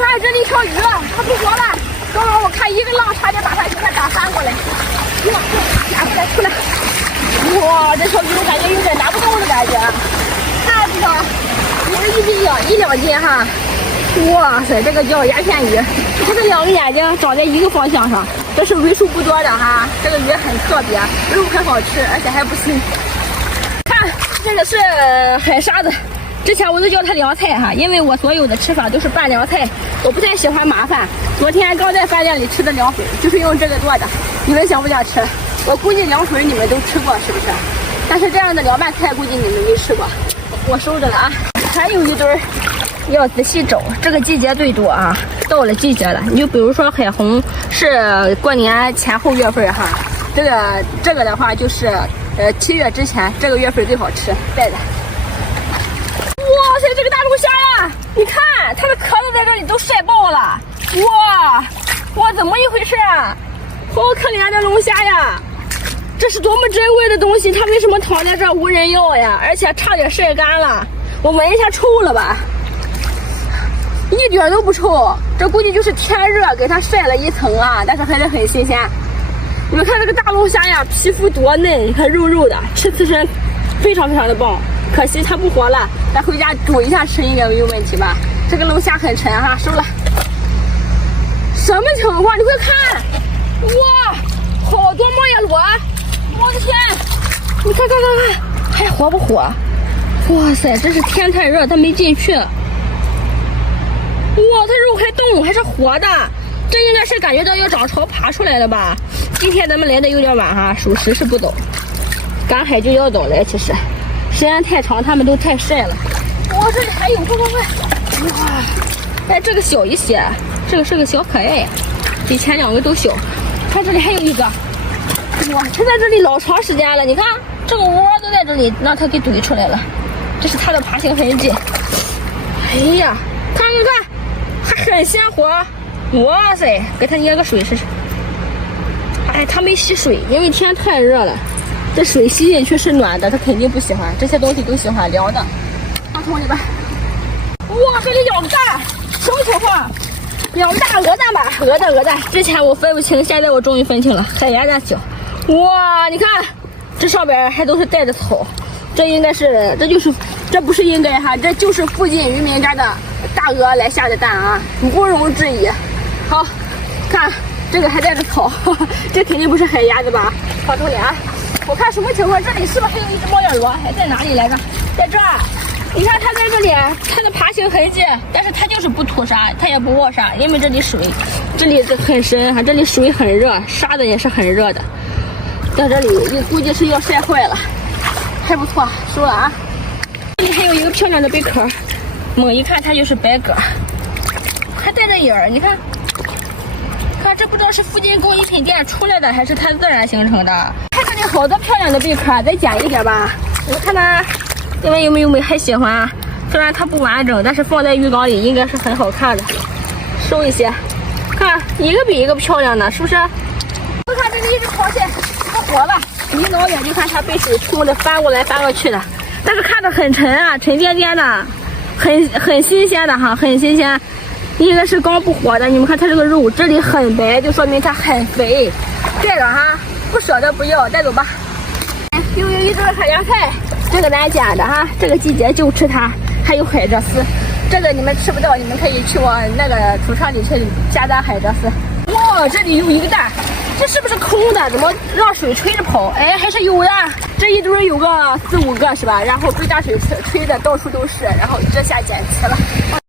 看这里一条鱼，它不活了。刚刚我看一个浪差点把它给它打翻过来。哇，拿过来出来。哇，这条鱼我感觉有点拿不动的感觉。看这条，有1两斤哈。哇塞，这个叫鸦片鱼，它的2个眼睛长在一个方向上，这是为数不多的哈。这个鱼很特别，肉很好吃，而且还不腥。看，这个是海沙子。之前我都叫它凉菜哈，因为我所有的吃法都是拌凉菜，我不太喜欢麻烦。昨天刚在饭店里吃的凉粉就是用这个做的，你们想不想吃？我估计凉粉你们都吃过是不是？但是这样的凉拌菜估计你们没吃过，我收着了啊。还有一堆儿，要仔细找，这个季节最多啊，到了季节了。你就比如说海虹是过年前后月份哈，这个的话就是7月之前，这个月份最好吃，带着。哇塞，这个大龙虾呀，你看它的壳子在这里都晒爆了，哇，怎么一回事啊？好可怜的龙虾呀！这是多么珍贵的东西，它为什么躺在这无人要呀？而且差点晒干了，我闻一下臭了吧？一点都不臭，这估计就是天热给它晒了一层啊，但是还是很新鲜。你们看这个大龙虾呀，皮肤多嫩，你看肉肉的，吃刺身非常的棒。可惜它不活了，咱回家煮一下吃应该没有问题吧？这个龙虾很沉哈，收了。什么情况？你快看，哇，好多猫眼螺！我的天，你看，还活不活？哇塞，这是天太热，它没进去。哇，它肉还动，还是活的，这应该是感觉到要涨潮爬出来的吧？今天咱们来的有点晚哈，属实是不早，赶海就要早来，其实。时间太长，它们都太晒了。哇，这里还有，快！哇，哎，这个小一些，这个是个小可爱，比前2个都小。看这里还有一个，哇，它在这里老长时间了。你看这个窝都在这里，让它给怼出来了，这是它的爬行痕迹。哎呀，看，还很鲜活。哇塞，给它捏个水试试。哎，它没吸水，因为天太热了。这水吸进去是暖的，它肯定不喜欢，这些东西都喜欢凉的。放桶里吧。哇，这里2个蛋，什么情况？2个大鹅蛋吧，鹅蛋。之前我分不清，现在我终于分清了，海盐蛋小。哇，你看，这上边还都是带着草，这应该是，这不是应该哈，这就是附近渔民家的大鹅来下的蛋啊，毋庸置疑。好，看这个还带着草，这肯定不是海鸭子吧？放桶里啊。我看什么情况？这里是不是还有一只猫眼螺？还在哪里来着？在这儿。你看它在这里，它的爬行痕迹，但是它就是不吐沙，它也不卧沙，因为这里水，这里很深哈，这里水很热，沙子也是很热的。在这里估计是要晒坏了，还不错，收了啊。这里还有一个漂亮的贝壳，猛一看它就是白蛤，还带着眼儿，你看。看，这不知道是附近工艺品店出来的，还是它自然形成的。看这里好多漂亮的贝壳，再捡一点吧。你们看看，你们有没有还喜欢？虽然它不完整，但是放在浴缸里应该是很好看的。收一些，看一个比一个漂亮呢，是不是？我看这里一只螃蟹不活了，一老远就看它被水冲的翻过来翻过去的，但是看着很沉啊，沉甸甸的，很新鲜的哈，很新鲜。应该是刚不活的，你们看它这个肉，这里很白，就说明它很肥。带着哈，不舍得不要，带走吧。又有一堆海洋菜，这个咱捡的哈，这个季节就吃它。还有海蜇丝，这个你们吃不到，你们可以去我那个橱窗里去加点海蜇丝。哇，这里有一个蛋，这是不是空的？怎么让水吹着跑？哎，还是有的。这一堆有个4、5个是吧？然后被大水吹的到处都是，然后这下捡齐了。